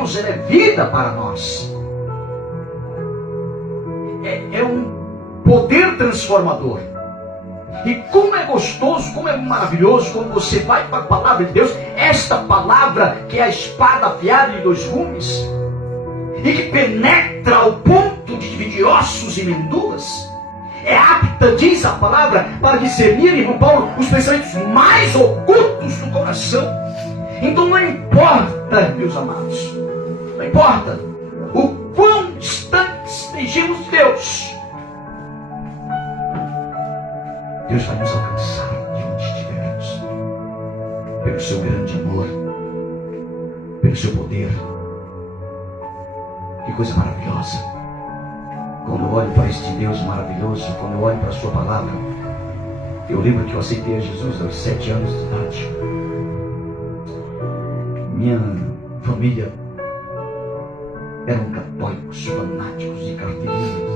Deus é vida para nós. É um poder transformador. E como é gostoso, como é maravilhoso quando você vai para a palavra de Deus, esta palavra que é a espada afiada de dois gumes, e que penetra ao ponto de dividir ossos e medulas, é apta, diz a palavra, para discernir, irmão Paulo, os pensamentos mais ocultos do coração. Então não importa, meus amados, não importa o quão distantes estejamos de Deus, Deus vai nos alcançar de onde estivermos, pelo seu grande amor, pelo seu poder. Que coisa maravilhosa. Quando eu olho para este Deus maravilhoso, quando eu olho para a sua palavra, eu lembro que eu aceitei a Jesus aos 7 anos de idade. Minha família eram católicos, fanáticos de carteirinhas.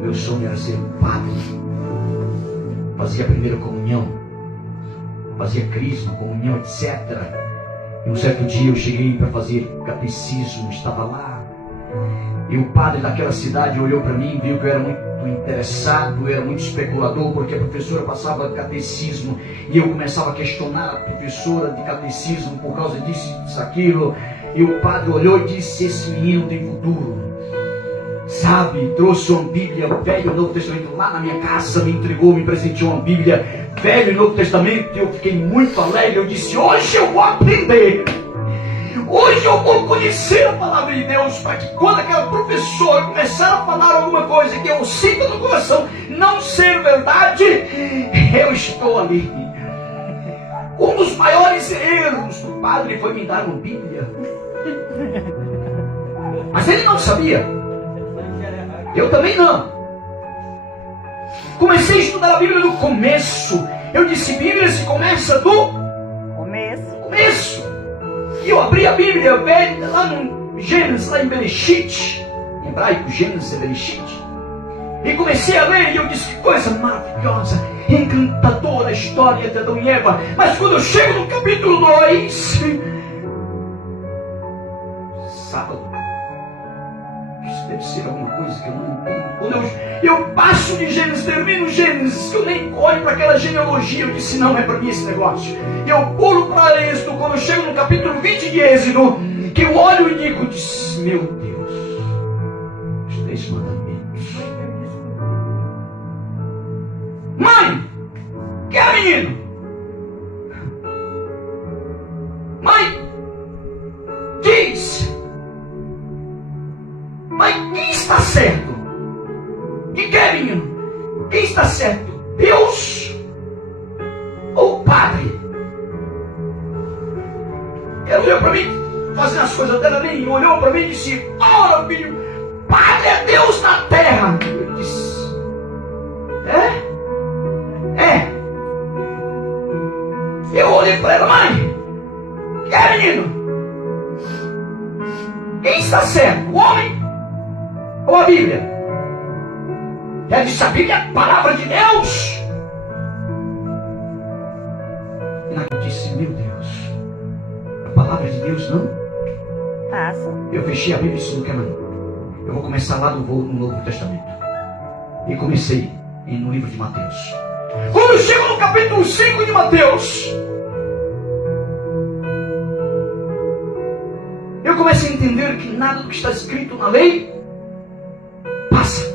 Meu sonho era ser padre. Fazia a primeira comunhão, fazia crisma, comunhão, etc. E um certo dia eu cheguei para fazer catecismo, estava lá, e o padre daquela cidade olhou para mim, viu que eu era muito interessado, eu era muito especulador, porque a professora passava catecismo, e eu começava a questionar a professora de catecismo por causa disso, aquilo, e o padre olhou e disse: esse menino tem futuro. Sabe, trouxe uma Bíblia, Velho e Novo Testamento, lá na minha casa, me entregou, me presenteou uma Bíblia, Velho e Novo Testamento, e eu fiquei muito alegre. Eu disse: hoje eu vou aprender, hoje eu vou conhecer a palavra de Deus, para que quando aquela professora começar a falar alguma coisa que eu sinto no coração não ser verdade, eu estou ali. Um dos maiores erros do padre foi me dar uma Bíblia, mas ele não sabia. Eu também não. Comecei a estudar a Bíblia do começo. Eu disse: Bíblia se começa do começo. E eu abri a Bíblia lá no Gênesis, lá em Bereshit, em hebraico Gênesis é Bereshit, e comecei a ler, e eu disse: que coisa maravilhosa, encantadora a história de Adão e Eva. Mas quando eu chego no capítulo 2, sábado, isso deve ser alguma coisa que eu não entendo. Quando eu passo de Gênesis, termino Gênesis, que eu nem olho para aquela genealogia, eu disse: não é para mim esse negócio. E eu pulo para Êxodo. Quando eu chego no capítulo 20 de Êxodo, que eu olho e digo: meu Deus, os 10 mandamentos. Mãe, que é menino? Mãe, diz. Mas quem está certo? Que é, menino? Quem está certo? Deus ou o Padre? Ele olhou para mim, fazendo as coisas dela, nem olhou para mim e disse: ora, filho, Padre é Deus na terra. Eu disse: é. Eu olhei para ela: mãe, que é, menino? Quem está certo? O homem ou a Bíblia? Ela disse: a Bíblia é a palavra de Deus. E ela disse: meu Deus, a palavra de Deus não passa. Eu fechei a Bíblia e disse: não quero não. Eu vou começar lá no Novo Testamento. E comecei no livro de Mateus. Quando eu chego no capítulo 5 de Mateus, eu comecei a entender que nada do que está escrito na lei passa.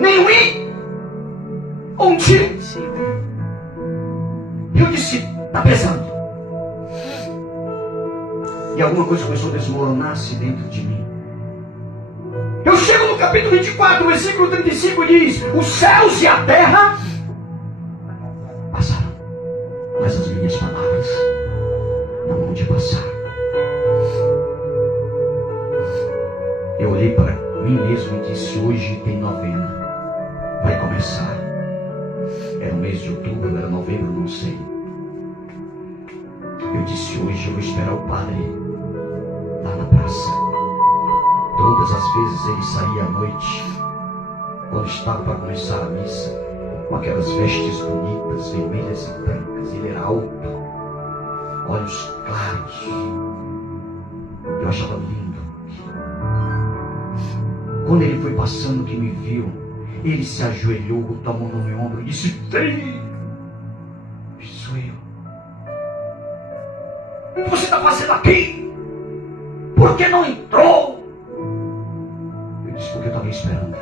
Nem um i ou um tiro. Eu disse: está pesando. E alguma coisa começou a desmoronar-se dentro de mim. Eu chego no capítulo 24, versículo 35, diz: os céus e a terra passaram, mas as minhas palavras não vão de passar. Eu olhei para mim mesmo e disse: hoje tem novena. Vai começar. Era o mês de outubro, era novembro, não sei. Eu disse: hoje eu vou esperar o padre lá na praça. Todas as vezes ele saía à noite, quando estava para começar a missa, com aquelas vestes bonitas, vermelhas e brancas. Ele era alto, olhos claros, Eu achava lindo. Quando ele foi passando, que me viu, ele se ajoelhou, botou a mão no meu ombro e disse: filho, sou eu. O que você está fazendo aqui? Por que não entrou? Eu disse: porque eu estava esperando.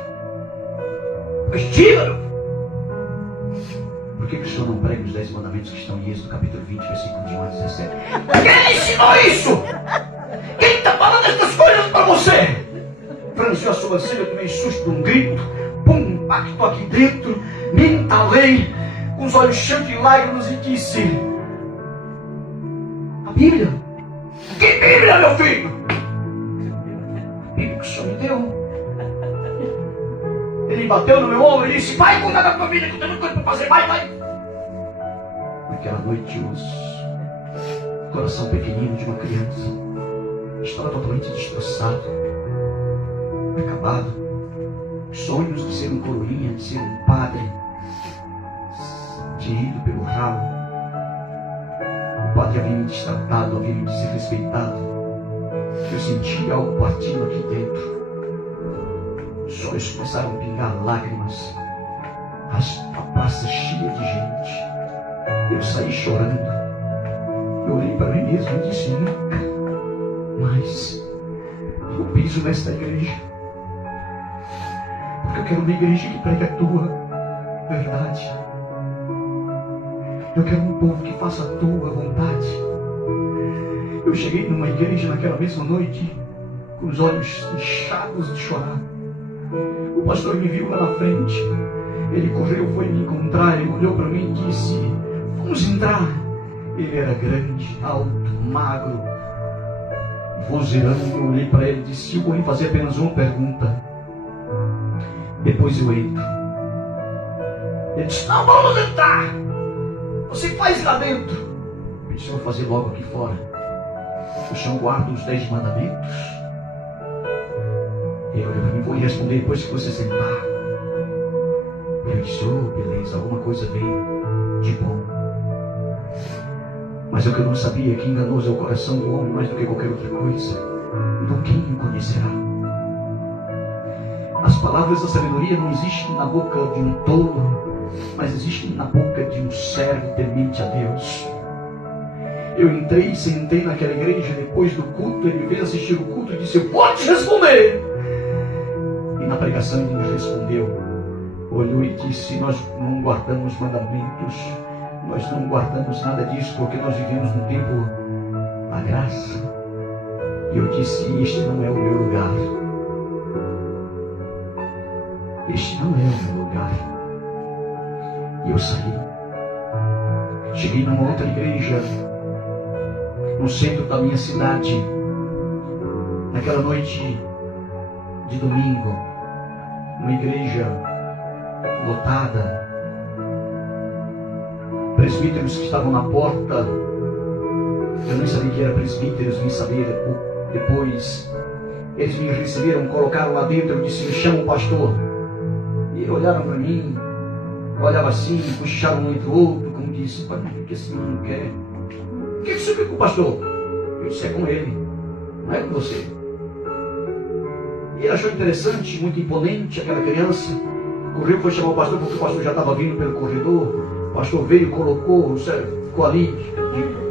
Mas diga, meu filho, por que o Senhor não prega os 10 mandamentos que estão em Êxodo capítulo 20, versículo de 1 a 17? Quem ensinou isso? Quem está falando essas coisas para você? Franziu a sobrancelha, eu tomei susto de um grito, pum, impacto aqui dentro, me entalei, com os olhos cheios de lágrimas, e disse: a Bíblia? Que Bíblia, meu filho? A Bíblia que o Senhor me deu. Ele bateu no meu ombro e disse: vai cuidar da tua vida, que eu tenho coisa para fazer, vai. Naquela noite, o coração pequenino de uma criança estava totalmente destroçado, acabado. Sonhos de ser um coroinha, de ser um padre, de ido pelo ralo. O padre havia me destratado, havia me desrespeitado. Eu senti algo partindo aqui dentro. Os olhos começaram a pingar lágrimas. A praça cheia de gente. Eu saí chorando. Eu olhei para mim mesmo e disse: nunca mais eu piso nesta igreja. Porque eu quero uma igreja que pregue a tua verdade. Eu quero um povo que faça a tua vontade. Eu cheguei numa igreja naquela mesma noite, com os olhos inchados de chorar. O pastor me viu lá na frente. Ele correu, foi me encontrar. Ele olhou para mim e disse: vamos entrar. Ele era grande, alto, magro, vozeirando. Eu olhei para ele e disse: eu vou lhe fazer apenas uma pergunta, depois eu entro. Ele disse: não vamos entrar, você faz lá dentro. Eu disse: vou fazer logo aqui fora. O Senhor guarda os 10 mandamentos? Ele olhou para mim: vou lhe responder depois que você sentar. Eu disse: oh, beleza, alguma coisa vem de bom. Mas o que eu não sabia é que enganoso é o coração do homem mais do que qualquer outra coisa. Então quem o conhecerá? As palavras da sabedoria não existem na boca de um tolo, mas existem na boca de um servo temente a Deus. Eu entrei e sentei naquela igreja. Depois do culto, ele veio assistir o culto e disse: eu vou te responder. E na pregação ele me respondeu. Olhou e disse: nós não guardamos mandamentos, nós não guardamos nada disso, porque nós vivemos no tempo da graça. E eu disse: este não é o meu lugar. Este não é o meu lugar. E eu saí. Cheguei numa outra igreja, no centro da minha cidade, naquela noite de domingo, uma igreja lotada, presbíteros que estavam na porta. Eu nem sabia que eram presbíteros, vim saber depois. Eles me receberam, colocaram lá dentro. Eu disse: me chama o pastor. E olharam para mim, olhavam assim, puxaram um entre o outro, como disse: pai, por que esse não quer? O que você quer com o pastor? Eu disse: é com ele, não é com você. E ele achou interessante, muito imponente aquela criança. Correu, foi chamar o pastor, porque o pastor já estava vindo pelo corredor. O pastor veio, colocou, ficou ali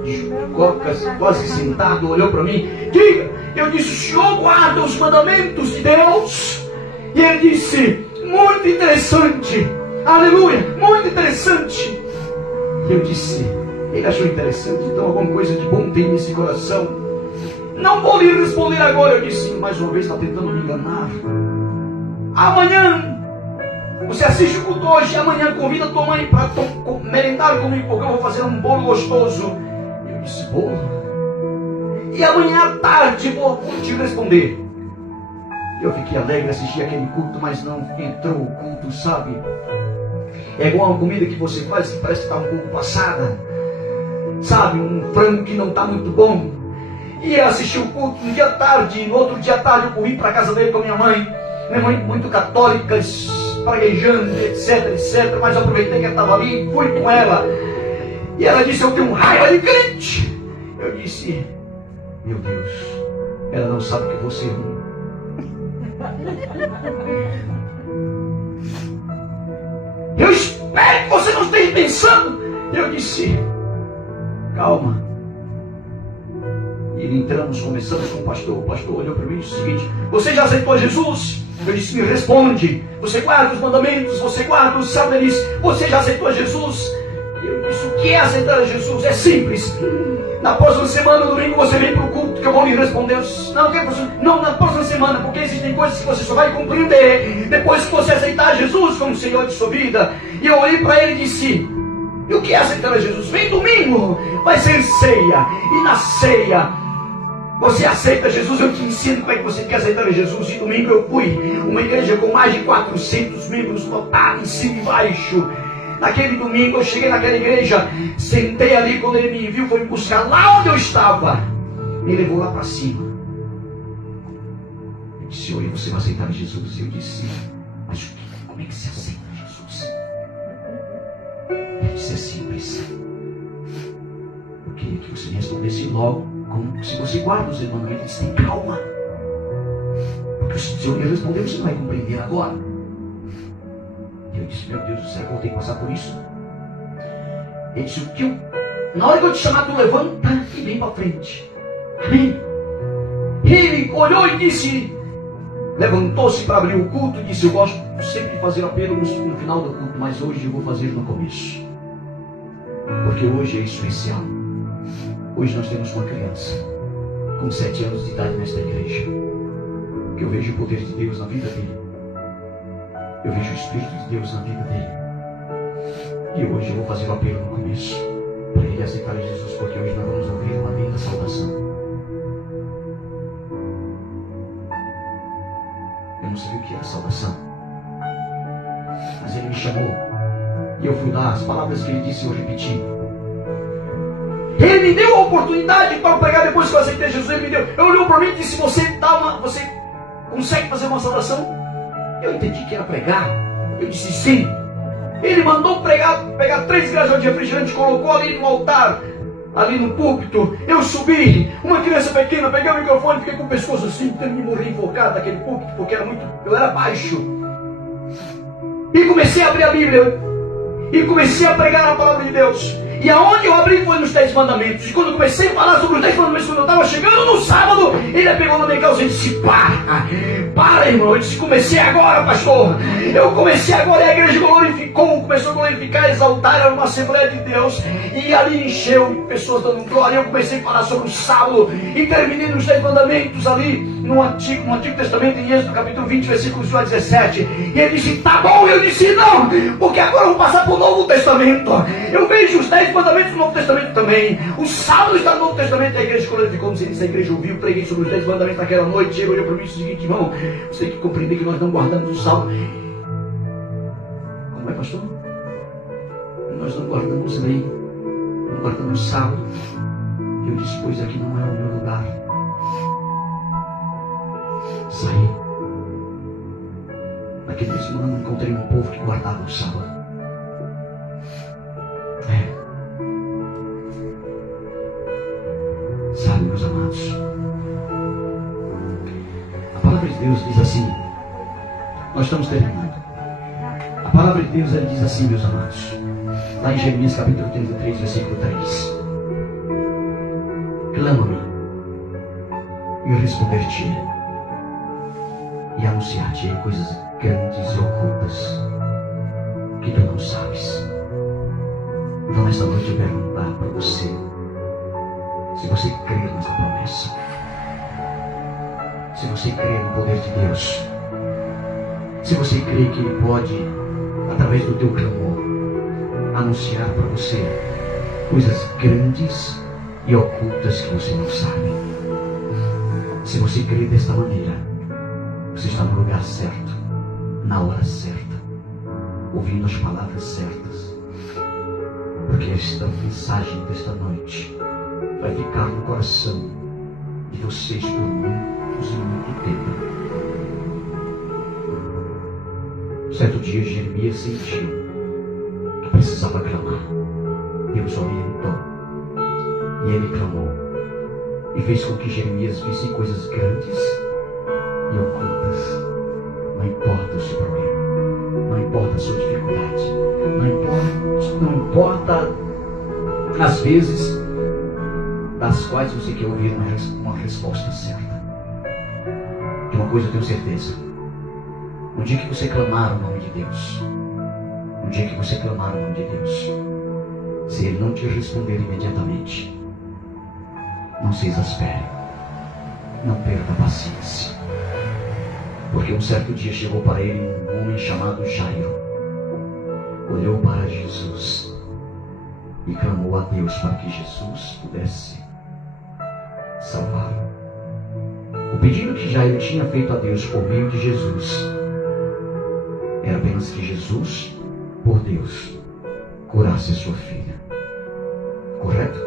de cócoras, quase sentado, olhou para mim. Diga! Eu disse: o senhor guarda os mandamentos de Deus? E ele disse: muito interessante, aleluia, muito interessante. E eu disse: ele achou interessante, então alguma coisa de bom tem nesse coração. Não vou lhe responder agora. Eu disse: mais uma vez está tentando me enganar. Amanhã você assiste o culto hoje, amanhã convida a tua mãe para merendar comigo, porque eu vou fazer um bolo gostoso. Eu disse: bolo? E amanhã à tarde vou te responder. Eu fiquei alegre, assisti aquele culto, mas não entrou o culto, sabe? É igual uma comida que você faz que parece que está um pouco passada, sabe? Um frango que não está muito bom. E eu assisti o culto no dia à tarde. No outro dia à tarde eu corri para a casa dele com a minha mãe muito católica, praguejando, etc. Mas eu aproveitei que ela estava ali, fui com ela. E ela disse: eu tenho raiva de crente. Eu disse: meu Deus, Ela não sabe que você é um. Eu espero que você não esteja pensando. Eu disse, calma. E entramos, começamos com o pastor. O pastor olhou para mim e disse o seguinte: você já aceitou Jesus? Eu disse, me responde. Você guarda os mandamentos? Você guarda os sábados? Ele disse, você já aceitou Jesus? Eu disse, o que é aceitar Jesus? É simples. Na próxima semana, no domingo, você vem para o culto que eu vou lhe responder. Eu disse, não, na próxima semana, porque existem coisas que você só vai compreender depois que você aceitar Jesus como Senhor de sua vida. E eu olhei para ele e disse, e o que é aceitar a Jesus? Vem domingo, vai ser ceia. E na ceia, você aceita Jesus, eu te ensino como é que você quer aceitar Jesus. E domingo eu fui, uma igreja com mais de 400 membros, lotada em cima e embaixo. Naquele domingo eu cheguei naquela igreja, sentei ali, quando ele me viu, foi me buscar lá onde eu estava, me levou lá para cima. Eu disse, oi, você vai aceitar Jesus? Eu disse, mas como é que se aceita Jesus? Ele disse, é simples. Eu queria que você me respondesse logo, como se você guarda os mandamentos. Ele disse, tem calma, porque se eu me responder, você não vai compreender agora. Eu disse, meu Deus do céu, eu vou ter que passar por isso. Ele disse, na hora que eu te chamar, tu levanta e vem para frente. Amém? Ele olhou e disse, levantou-se para abrir o culto e disse, eu gosto sempre de fazer apelo no final do culto, mas hoje eu vou fazer no começo. Porque hoje é especial. Hoje nós temos uma criança com 7 anos de idade nesta igreja, que eu vejo o poder de Deus na vida dele. Eu vejo o Espírito de Deus na vida dele. E hoje eu vou fazer o apelo no começo, para ele aceitar Jesus, porque hoje nós vamos ouvir uma linda saudação. Eu não sabia o que era saudação, mas ele me chamou, e eu fui lá, as palavras que ele disse eu repeti. Ele me deu a oportunidade para pregar depois que eu aceitei Jesus. Ele me deu. Ele olhou para mim e disse, você consegue fazer uma saudação? Eu entendi que era pregar. Eu disse sim. Ele mandou pegar 3 gramas de refrigerante, colocou ali no altar, ali no púlpito. Eu subi, uma criança pequena, peguei o microfone, fiquei com o pescoço assim, tentando me morrer enfocado naquele púlpito, porque eu era baixo. E comecei a abrir a Bíblia e comecei a pregar a palavra de Deus. E aonde eu abri foi nos 10 mandamentos. E quando eu comecei a falar sobre os 10 mandamentos, quando eu estava chegando no sábado, ele pegou na minha calça e disse, para irmão. Eu disse, comecei agora, pastor. Eu comecei agora e a igreja glorificou, começou a glorificar, exaltar, era uma Assembleia de Deus. E ali encheu pessoas dando glória. Eu comecei a falar sobre o sábado e terminei nos 10 mandamentos ali no Antigo Testamento, em Êxodo capítulo 20, versículos 1 a 17. E ele disse, tá bom. Eu disse, não, porque agora eu vou passar para o Novo Testamento. Eu vejo os 10 mandamentos do Novo Testamento também. O sábado está no Novo Testamento e a igreja glorificou. Não sei se a igreja ouviu, preguei sobre os 10 mandamentos naquela noite. Ele olhou para mim e disse o seguinte, irmão, você tem que compreender que nós não guardamos o sábado. Como é, pastor? Nós não guardamos lei, não guardamos o sábado. Eu disse, pois aqui não é o meu lugar. Saí. Naquele mesmo ano encontrei um povo que guardava o sábado. Sabe, meus amados, a palavra de Deus diz assim, nós estamos terminando. A palavra de Deus ela diz assim, meus amados, lá em Jeremias capítulo 33, versículo 3: clama-me e eu responder-te e anunciar-te coisas grandes e ocultas que tu não sabes. Então nesta noite eu quero perguntar para você, se você crer nessa promessa, se você crer no poder de Deus, se você crê que Ele pode, através do teu clamor, anunciar para você coisas grandes e ocultas que você não sabe. Se você crê desta maneira, você está no lugar certo, na hora certa, ouvindo as palavras certas, porque esta mensagem desta noite vai ficar no coração de vocês por muitos e muito tempo. Certo dia Jeremias sentiu que precisava clamar. Deus orientou e ele clamou. e fez com que Jeremias visse coisas grandes e ocultas. Não importa o seu problema, não importa a sua dificuldade, não importa as vezes das quais você quer ouvir uma resposta certa. De uma coisa eu tenho certeza: no dia que você clamar o nome de Deus, no dia que você clamar o nome de Deus, se Ele não te responder imediatamente, não se exaspere, não perca a paciência. Porque um certo dia chegou para ele um homem chamado Jairo, olhou para Jesus e clamou a Deus para que Jesus pudesse salvá-lo. O pedido que Jairo tinha feito a Deus por meio de Jesus era apenas que Jesus, por Deus, curasse a sua filha. Correto?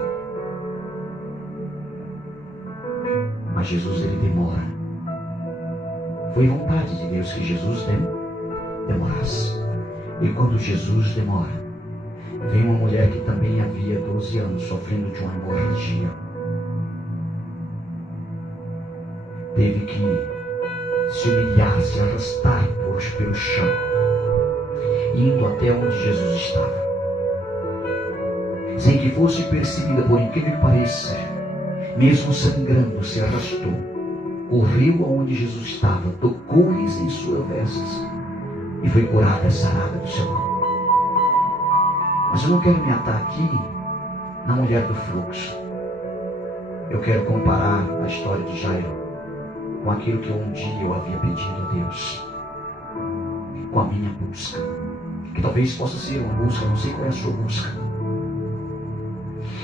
Mas Jesus, ele demora. Foi vontade de Deus que Jesus demorasse. E quando Jesus demora, vem uma mulher que também havia 12 anos sofrendo de uma hemorragia. Teve que se humilhar, se arrastar pelo chão, indo até onde Jesus estava. Sem que fosse percebida, por incrível que pareça, mesmo sangrando, se arrastou, correu aonde Jesus estava, tocou-lhes em suas vestes e foi curada, sarada do seu mal. Mas eu não quero me atar aqui na mulher do fluxo. Eu quero comparar a história de Jairo com aquilo que um dia eu havia pedido a Deus, com a minha busca, que talvez possa ser uma busca, não sei qual é a sua busca.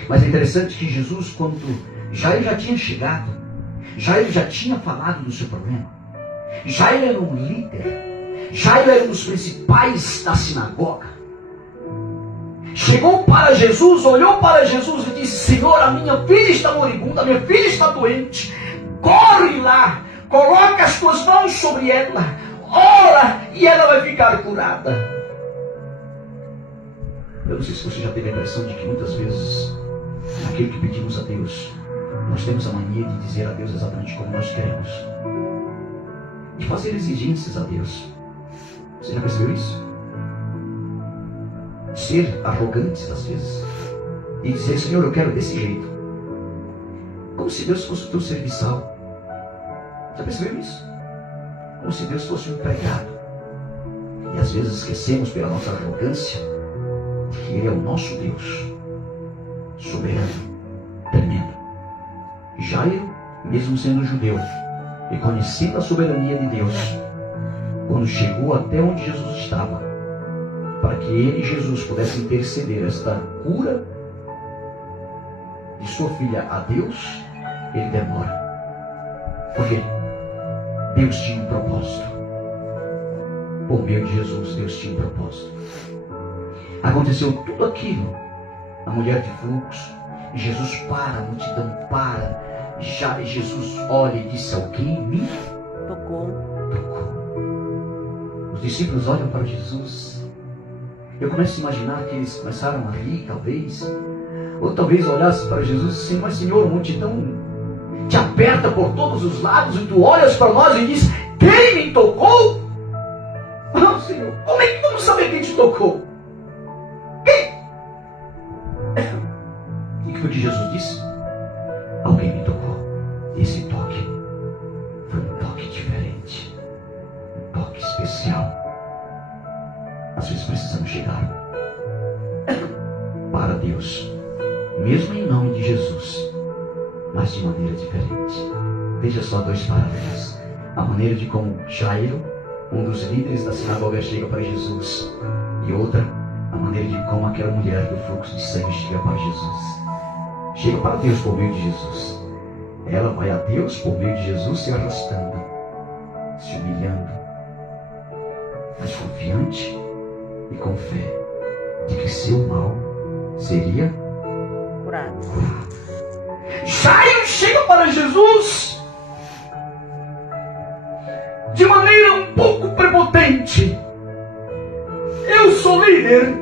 Mas é interessante que Jesus, quando Jairo já tinha chegado, Jairo já tinha falado do seu problema. Jairo era um líder, Jairo era um dos principais da sinagoga. Chegou para Jesus, olhou para Jesus e disse: Senhor, a minha filha está moribunda, a minha filha está doente. Corre lá, coloca as tuas mãos sobre ela, ora e ela vai ficar curada. Eu não sei se você já teve a impressão de que muitas vezes, naquilo que pedimos a Deus, nós temos a mania de dizer a Deus exatamente como nós queremos, de fazer exigências a Deus. Você já percebeu isso? Ser arrogantes às vezes e dizer: Senhor, eu quero desse jeito, como se Deus fosse o teu serviçal. Já percebeu isso? Como se Deus fosse um empregado. E às vezes esquecemos, pela nossa arrogância, de que Ele é o nosso Deus, soberano, tremendo. Jairo, mesmo sendo judeu e conhecendo a soberania de Deus, quando chegou até onde Jesus estava, para que ele e Jesus pudessem interceder esta cura de sua filha a Deus, ele demora. Por quê? Deus tinha um propósito. Por meio de Jesus, Deus tinha um propósito. Aconteceu tudo aquilo. A mulher de fluxo, Jesus para, a multidão para. Já Jesus olha e disse: alguém me tocou. Os discípulos olham para Jesus. Eu começo a imaginar que eles começaram a rir, talvez. Ou talvez olhassem para Jesus e dissem: mas Senhor, a multidão te aperta por todos os lados e tu olhas para nós e diz: quem me tocou? Não, Senhor, como é que vamos saber quem te tocou? Quem? E o que foi que Jesus disse? Alguém me tocou. Esse toque foi um toque diferente, um toque especial. Às vezes precisamos chegar para Deus, mesmo em nome de Jesus, mas de maneira diferente. Veja só dois paralelos. A maneira de como Jairo, um dos líderes da sinagoga, chega para Jesus, e outra, a maneira de como aquela mulher do fluxo de sangue chega para Jesus. Chega para Deus por meio de Jesus. Ela vai a Deus por meio de Jesus, se arrastando, se humilhando, mas confiante e com fé de que seu mal seria curado. Jairo chega para Jesus de maneira um pouco prepotente. Eu sou líder,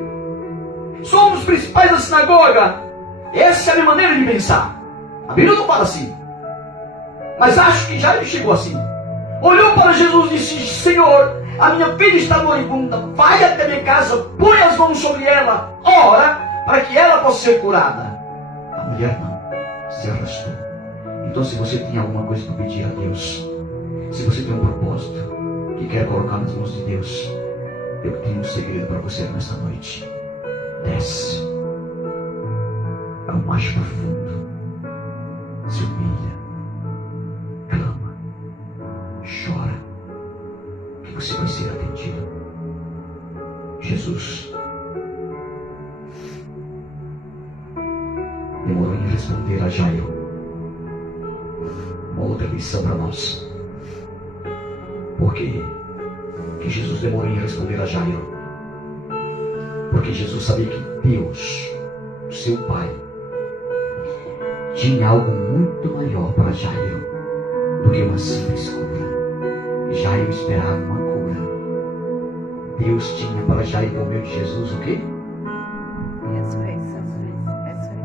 somos os principais da sinagoga. Essa é a minha maneira de pensar. A Bíblia não fala assim. Mas acho que Jairo chegou assim. Olhou para Jesus e disse: Senhor, a minha filha está moribunda, vai até minha casa, põe as mãos sobre ela, ora, para que ela possa ser curada. A mulher não, se arrastou. Então, se você tem alguma coisa para pedir a Deus, se você tem um propósito que quer colocar nas mãos de Deus, eu tenho um segredo para você nesta noite. Desce ao mais profundo, se humilha, clama, chora, que você vai ser atendido. Jesus demorou em responder a Jairo. Uma outra lição para nós. Por que Jesus demorou em responder a Jairo? Porque Jesus sabia que Deus, o seu Pai, tinha algo muito maior para Jairo do que uma simples cura. Jairo esperava uma cura. Deus tinha para Jairo, por meio de Jesus, o quê?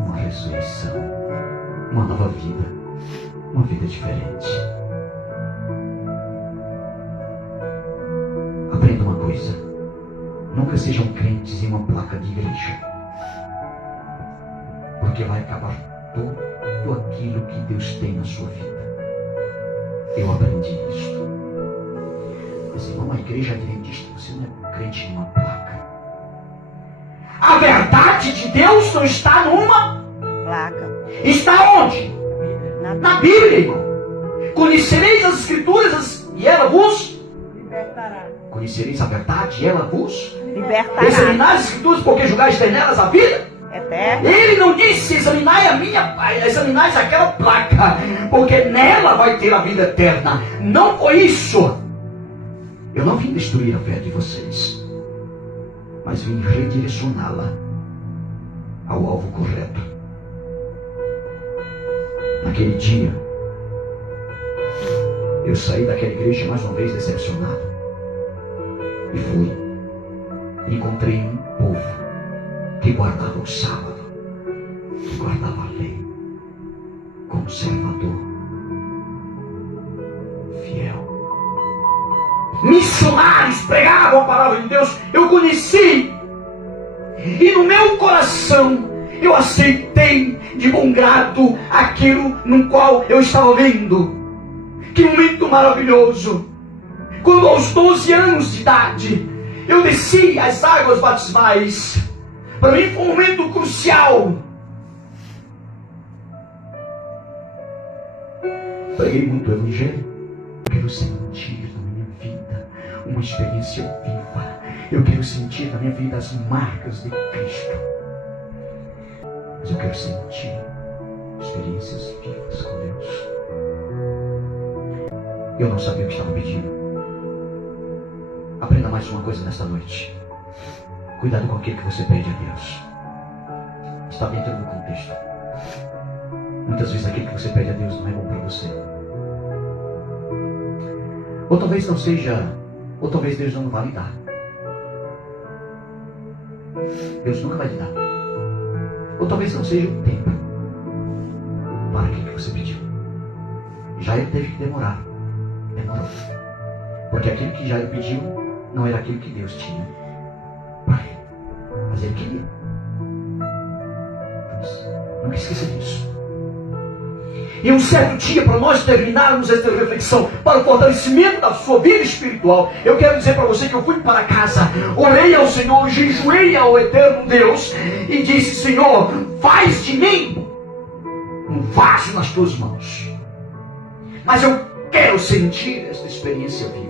Uma ressurreição, uma nova vida, uma vida diferente. Aprenda uma coisa: nunca sejam crentes em uma placa de igreja, porque vai acabar tudo aquilo que Deus tem na sua vida. Eu aprendi isso. Mas, irmão, a igreja adventista, você não é crente em uma placa. A verdade de Deus não está numa placa. Está onde? Na Bíblia, irmão. Conhecereis as Escrituras e ela vos libertará. Conhecereis a verdade e ela vos libertará. Examinar as Escrituras, porque julgais ter nelas a vida eterna. Ele não disse: examinai examinai aquela placa, porque nela vai ter a vida eterna. Não foi isso. Eu não vim destruir a fé de vocês, mas vim redirecioná-la ao alvo correto. Naquele dia, eu saí daquela igreja mais uma vez decepcionado. E fui. Encontrei um povo que guardava o sábado, que guardava a lei, conservador, fiel. Missionários pregavam a palavra de Deus. Eu conheci, e no meu coração eu aceitei de bom grado aquilo no qual eu estava vendo. Que momento maravilhoso! Quando aos 12 anos de idade eu desci as águas batismais, para mim foi um momento crucial. Preguei muito o Evangelho. Eu quero sentir na minha vida uma experiência viva. Eu quero sentir na minha vida as marcas de Cristo. Mas eu quero sentir experiências vivas com Deus. Eu não sabia o que estava pedindo. Aprenda mais uma coisa nesta noite. Cuidado com aquilo que você pede a Deus. Está dentro do contexto. Muitas vezes aquilo que você pede a Deus não é bom para você. Ou talvez não seja, ou talvez Deus não vai lhe dar. Deus nunca vai lhe dar. Ou talvez não seja o tempo para aquilo que você pediu. Jairo teve que demorar. Demorou. Porque aquilo que Jairo pediu não era aquilo que Deus tinha para ele. Mas ele queria. Nunca esqueça disso. E um certo dia, para nós terminarmos esta reflexão, para o fortalecimento da sua vida espiritual, eu quero dizer para você que eu fui para casa, orei ao Senhor, jejuei ao eterno Deus e disse: Senhor, faz de mim um vaso nas tuas mãos. Mas eu quero sentir esta experiência viva.